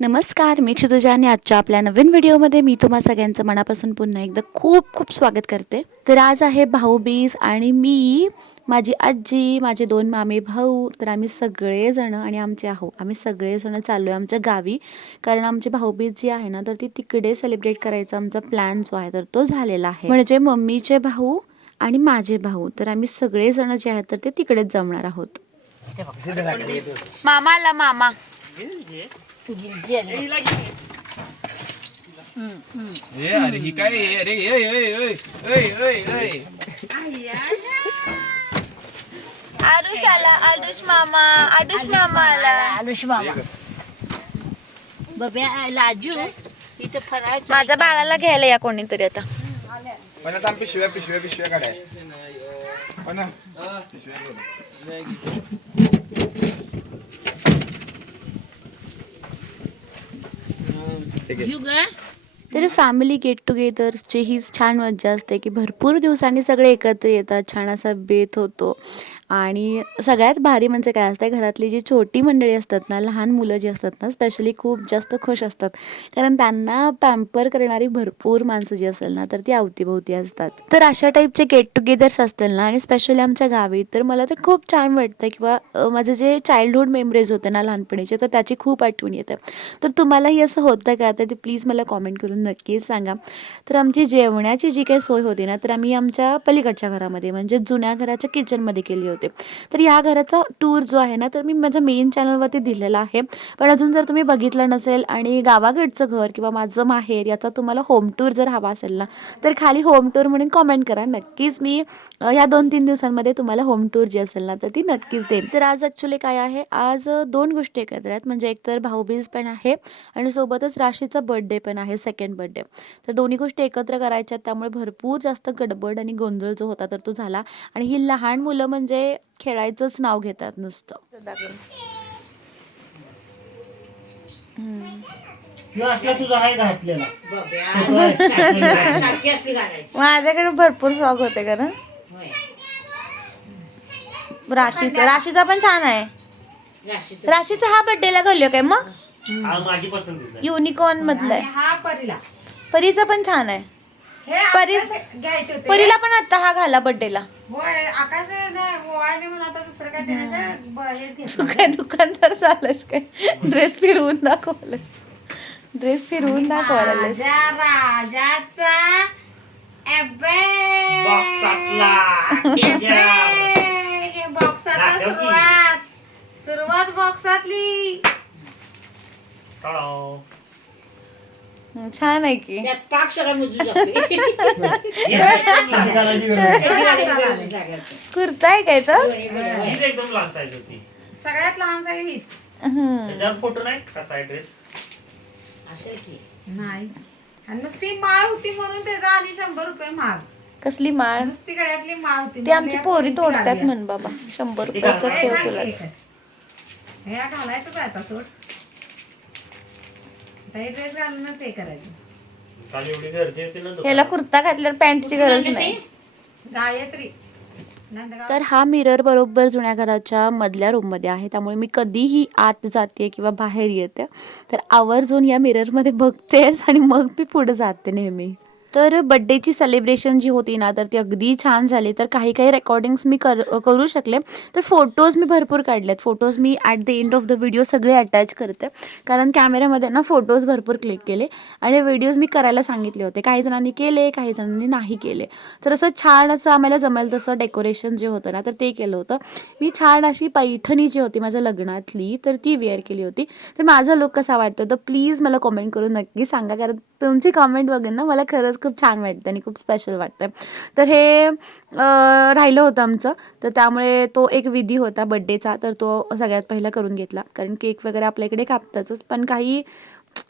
नमस्कार मी क्षुतुजा आणि आजच्या आपल्या नवीन व्हिडिओमध्ये मी तुम्हा सगळ्यांचं मनापासून पुन्हा एकदा खूप खूप स्वागत करते. तर आज आहे भाऊबीज आणि मी माझी आजी माझे दोन मामे भाऊ तर आम्ही सगळेजण आणि आमचे आहो आम्ही सगळेजण चाललो आहे आमच्या गावी. कारण आमची भाऊबीज जी आहे ना तर ती तिकडे सेलिब्रेट करायचा आमचा प्लॅन जो आहे तर तो झालेला आहे. म्हणजे मम्मीचे भाऊ आणि माझे भाऊ तर आम्ही सगळेजण जे आहेत तर ते तिकडेच जमणार आहोत. मामाला मामा. ए अरे ही काय आहे? अरे ए, ए, ए, ए, ए, ए, ए. आरुष आला आरुष मामा आरुष मामा आला आलुष मामा बब्या लाजू इथं फराळ माझ्या बाळाला घ्यायला या कोणीतरी आता पण पिशव्या पिशव्या पिशव्या काढाय पण पिशव्या काढ. ठीक आहे घेऊ ग तर फॅमिली गेट टुगेदर्सची ही छान मज्जा असते की भरपूर दिवसांनी सगळे एकत्र येतात छान असा बेत होतो. आणि सगळ्यात भारी म्हणजे काय असतं घरातली जी छोटी मंडळी असतात ना लहान मुलं जी असतात ना स्पेशली खूप जास्त खुश असतात. कारण त्यांना पॅम्पर करणारी भरपूर माणसं जी असेल ना तर ती अवतीभोवती असतात. तर अशा टाईपचे गेट टुगेदर्स असतील ना आणि स्पेशली आमच्या गावी तर मला तर खूप छान वाटतं किंवा माझे जे चाइल्डहुड मेमरीज होते ना लहानपणीचे तर त्याची खूप आठवण येते. तर तुम्हालाही असं होतं का? तर ते प्लीज मला कॉमेंट करून नक्कीच सांगा. तर आमची जेवणाची जी काही सोय होती ना तर आम्ही आमच्या पलीकडच्या घरामध्ये म्हणजे जुन्या घराच्या किचनमध्ये केली होती. तर या घराचा टूर जो आहे ना तर मी माझ्या मेन चॅनलवरती दिलेला आहे. पण अजून जर तुम्ही बघितलं नसेल आणि गावाकडचं घर किंवा माझं माहेर याचा तुम्हाला होम टूर जर हवा असेल ना तर खाली होम टूर म्हणून कॉमेंट करा. नक्कीच मी या दोन तीन दिवसांमध्ये तुम्हाला होम टूर जी असेल ना तर ती नक्कीच देईन. तर आज ॲक्च्युली काय आहे? आज दोन गोष्टी एकत्र आहेत. म्हणजे एकतर भाऊबीज पण आहे आणि सोबतच राशीचा बर्थडे पण आहे सेकंड बर्थडे तर दोन्ही गोष्टी एकत्र करायच्या आहेत, त्यामुळे भरपूर जास्त गडबड आणि गोंधळ जो होता तर तो झाला. आणि ही लहान मुलं म्हणजे खेळायचंच नाव घेतात नुसतं. आहे माझ्याकडे भरपूर फ्रॉक होते कारण राशीचा राशीचा पण छान आहे. राशीचं. राशीचा हा बर्थडेला घालूया काय मग? हा युनिकॉर्न मधलाय हा परीला. परीचा पण छान आहे. हे परी आपल्याला घ्यायचे होते. परीला पण आता हा घाला बर्थडेला होय आकाश नाही ओवाळणे म्हणून आता दुसरं काय त्याने दुकानदार चालस काय? ड्रेस फिरवून दाखवलं ड्रेस फिरवून दाखवायला राजा राजाचा बॉक्सातला. हे की. सुरुवात. सुरुवात बॉक्सातली. छान आहे की. त्यात मुजू हे. कुर्ता आहे काय तर हीच एकदम लहान साईज होती. सगळ्यात लहान साईज हीच. हम्म. त्याच्यावर फोटो नाही कसा आहे ड्रेस असेल की. नाही. आणि नुसती माळ होती म्हणून त्याचा आधी शंभर रुपये महाग. कसली माळ? नुसती गळ्यातली माळ होती. ती आमची पोरी तोडतात. म्हण बाबा. शंभर रुपयाचं हे ठेव तुला. हे घालायचंच आहे आता सोड. आता हे ड्रेस घालूनच हे करायचं. काल एवढी गर्दी होती ना ह्याला कुर्ता घातल्यावर पॅन्टची गरज नाही. गायत्री. नंदगाव. तर हा मिरर बरोबर जुन्या घराच्या मधल्या रूममध्ये आहे. त्यामुळे मी कधीही आत जाते किंवा बाहेर येते. तर आवर्जून या मिररमध्ये बघतेच आणि मग मी पुढे जाते नेहमी. तर बड्डेची सेलिब्रेशन जी होती ना तर ती अगदी छान झाली. तर काही काही रेकॉर्डिंग्स मी कर करू शकले. तर फोटोज मी भरपूर काढलेत. Photos me at the end of the video सगळे अटॅच करते. कारण कॅमेऱ्यामध्ये ना फोटोज भरपूर क्लिक केले. आणि व्हिडिओज मी करायला सांगितले होते. काही जणांनी केले काही जणांनी नाही केले. तर असं छान असं आम्हाला जमेल तसं डेकोरेशन जे होतं ना तर ते केलं होतं. मी छान अशी पैठणी जी होती माझ्या लग्नातली तर ती वेअर केली होती. तर माझा लुक कसा वाटतो तर प्लीज मला कॉमेंट करून नक्की सांगा. कारण तुमची कॉमेंट बघून ना मला खरंच खूप छान वाटतं आणि खूप स्पेशल वाटतं तर हे राहिलं होतं आमचं. तर त्यामुळे तो एक विधी होता बड्डेचा तर तो सगळ्यात पहिला करून घेतला. कारण केक वगैरे आपल्या इकडे कापतातच पण काही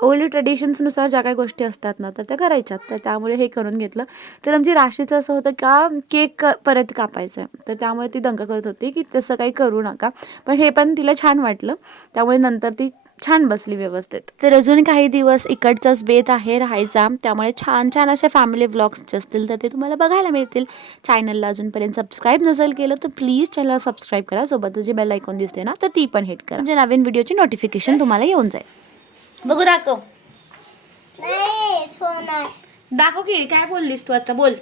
ओल्ड ट्रेडिशन्सनुसार ज्या काही गोष्टी असतात ना तर त्या करायच्यात. तर त्यामुळे हे करून घेतलं. तर आमची राशीचं असं होतं का केक परत कापायचं आहे तर त्यामुळे ती दंग करत होती की तसं काही करू नका. पण हे पण तिला छान वाटलं. त्यामुळे नंतर ती छान बसली व्यवस्थित. तर अजून काही दिवस इकडचाच बेत आहे राहायचा त्यामुळे छान छान असे फॅमिली व्लॉग्स जे असतील तर ते तुम्हाला बघायला मिळतील. चॅनलला अजूनपर्यंत सबस्क्राईब नसेल केलं तर प्लीज चॅनलला सबस्क्राईब करा सोबतच जी बेल आयकॉन दिसते ना तर ती पण हिट करा. म्हणजे नवीन व्हिडिओची नोटिफिकेशन तुम्हाला येऊन जाईल. बघू दाखव. नाही फोन आहे दाखव की काय बोललीस तू आता? बोल.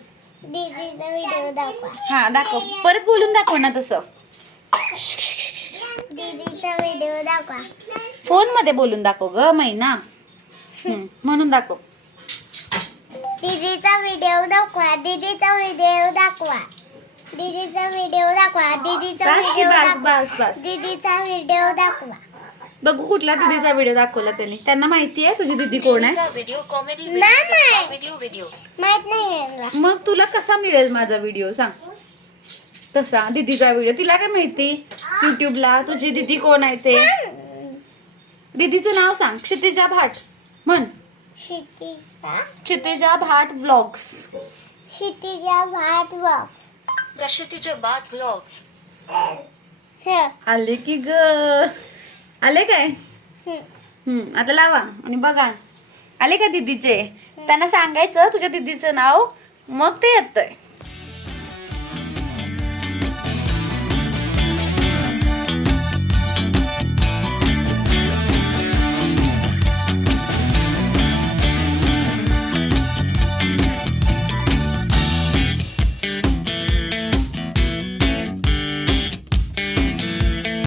दीदीचा व्हिडिओ दाखवा हा दाखव. परत बोलून दाखव ना तसं. दीदीचा व्हिडिओ दाखवा. फोनमध्ये बोलून दाखव ग मैना. म्हणून दाखव. दीदीचा व्हिडिओ दाखवा दीदीचा व्हिडिओ दाखवा. दीदीचा व्हिडिओ दाखवा दीदीचा बस की बस बस बस. दीदीचा व्हिडिओ दाखवा. बघू कुठल्या दीदीचा व्हिडिओ दाखवला त्यांनी. त्यांना माहिती आहे तुझी दीदी कोण आहे? नाही माहीत. मग तुला कसा मिळेल माझा व्हिडिओ सांग. तसा दीदीचा व्हिडिओ. तिला काय माहिती? युट्यूबला तुझी दीदी कोण आहे ते? दीदीचं नाव सांग. क्षितिजा भाट. म्हण. क्षितिजा. क्षितिजा भाट व्लॉग्स क्षितिजा भात बघ हे. आले की ग. आले काय? हम्म. हम्म आता लावा आणि बघा. आले का दीदीचे? त्यांना सांगायचं तुझ्या दीदीचं नाव. मग ते येतंय.